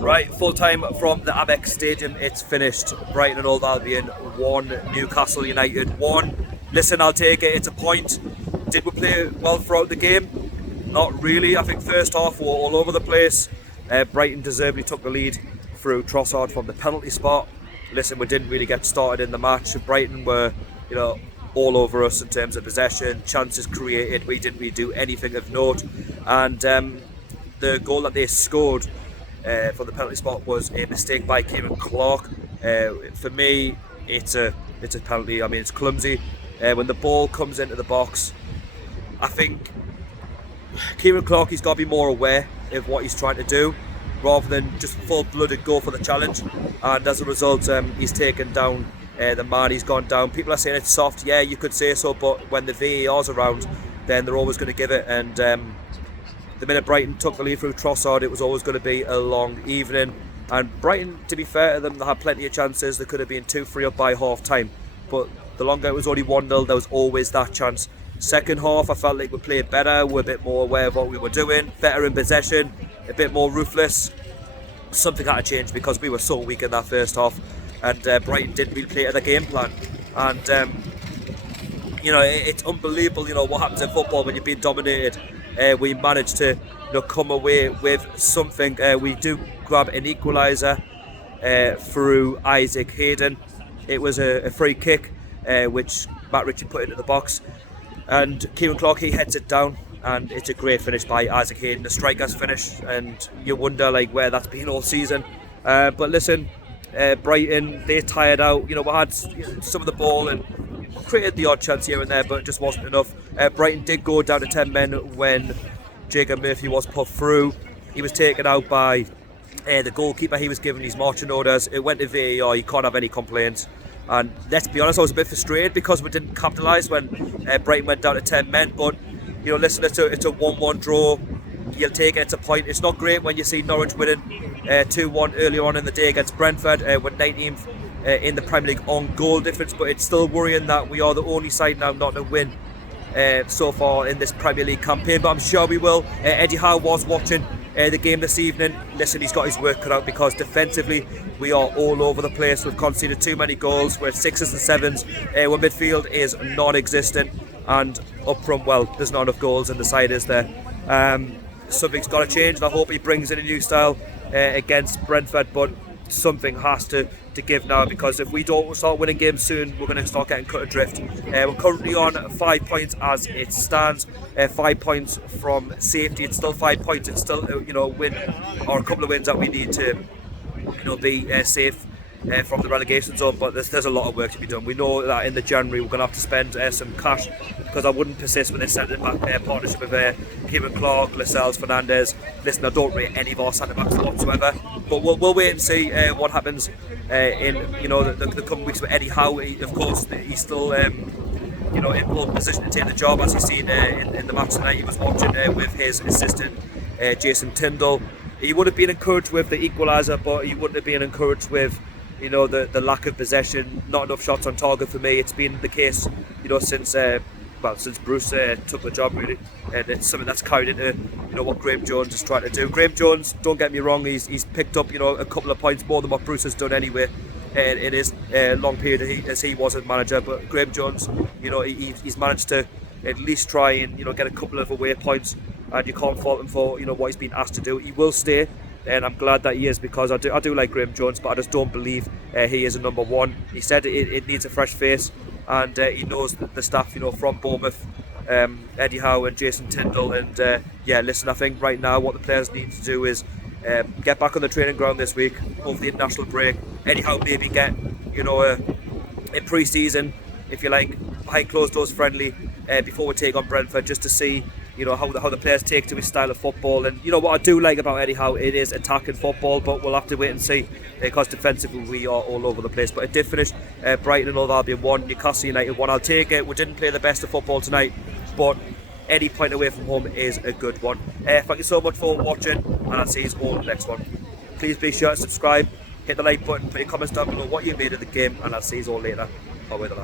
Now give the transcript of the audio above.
Right, full time from the Amex Stadium. It's finished. Brighton and Old Albion 1, Newcastle United 1. Listen, I'll take it. It's a point. Did we play well throughout the game? Not really. I think first half we were all over the place. Brighton deservedly took the lead through Trossard from the penalty spot. Listen, we didn't really get started in the match. Brighton were, all over us in terms of possession, chances created. We didn't really do anything of note. And the goal that they scored from the penalty spot was a mistake by Kieran Clark. For me, it's a penalty. I mean, it's clumsy. When the ball comes into the box, I think Kieran Clark, he's got to be more aware of what he's trying to do, rather than just full-blooded go for the challenge. And as a result, he's taken down the man. He's gone down. People are saying it's soft. Yeah, you could say so, but when the VAR's around, then they're always going to give it. And the minute Brighton took the lead through Trossard, it was always going to be a long evening. And Brighton, to be fair to them, they had plenty of chances. They could have been 2-3 up by half-time. But the longer it was only 1-0, there was always that chance. Second half, I felt like we played better. We're a bit more aware of what we were doing. Better in possession. A bit more ruthless. Something had to change because we were so weak in that first half. And Brighton didn't really play to the game plan. And, it's unbelievable, what happens in football when you're being dominated. We managed to come away with something. We do grab an equaliser through Isaac Hayden. It was a free kick which Matt Ritchie put into the box, and Kieran Clark, he heads it down, and it's a great finish by Isaac Hayden. The striker's finish, and you wonder where that's been all season. But listen, Brighton, they tired out. We had some of the ball and created the odd chance here and there, but it just wasn't enough. Brighton did go down to 10 men when Jacob Murphy was put through. He was taken out by the goalkeeper. He was given his marching orders. It went to VAR. You can't have any complaints. And let's be honest, I was a bit frustrated because we didn't capitalise when Brighton went down to 10 men. But listen, it's a 1-1 draw. You'll take it. It's a point. It's not great when you see Norwich winning 2-1 earlier on in the day against Brentford. We're 19th in the Premier League on goal difference, but it's still worrying that we are the only side now not to win so far in this Premier League campaign. But I'm sure we will. Eddie Howe was watching the game this evening. Listen, he's got his work cut out because defensively we are all over the place. We've conceded too many goals. We're at 6s and 7s. Our midfield is non-existent, and up front, well, there's not enough goals in the side, is there? Something's got to change, and I hope he brings in a new style against Brentford. But something has to give now, because if we don't start winning games soon, we're going to start getting cut adrift. We're currently on 5 points as it stands. 5 points from safety. It's still 5 points. It's still a win or a couple of wins that we need to be safe from the relegation zone. But there's a lot of work to be done. We know that in the January we're going to have to spend some cash, because I wouldn't persist with this centre back partnership with Kieran Clark, Lascelles, Fernandez. Listen, I don't rate any of our centre backs whatsoever, but we'll wait and see what happens in the coming weeks with Eddie Howe. Of course, he's still in pole position to take the job, as he's seen in the match tonight. He was watching with his assistant Jason Tyndall. He would have been encouraged with the equaliser, but he wouldn't have been encouraged with the lack of possession, not enough shots on target. For me, it's been the case since Bruce took the job, really, and it's something that's carried into what Graham Jones is trying to do. Graham Jones, don't get me wrong, he's picked up a couple of points more than what Bruce has done anyway in his long period as he was as manager. But Graham Jones, he's managed to at least try and get a couple of away points, and you can't fault him for what he's been asked to do. He will stay, and I'm glad that he is, because I do like Graham Jones, but I just don't believe he is a number one. He said it needs a fresh face, and he knows the staff from Bournemouth, Eddie Howe and Jason Tyndall. And listen, I think right now what the players need to do is get back on the training ground this week over the international break. Eddie Howe maybe get a pre-season, if you like, behind closed doors friendly before we take on Brentford, just to see how the players take to his style of football. And what I do like about Eddie Howe, it is attacking football, but we'll have to wait and see, because defensively we are all over the place. But it did finish Brighton and Old Albion 1, Newcastle United 1. I'll take it. We didn't play the best of football tonight, but any point away from home is a good one. Thank you so much for watching, and I'll see you all in the next one. Please be sure to subscribe, hit the like button, put your comments down below what you made of the game, and I'll see you all later. Bye-bye.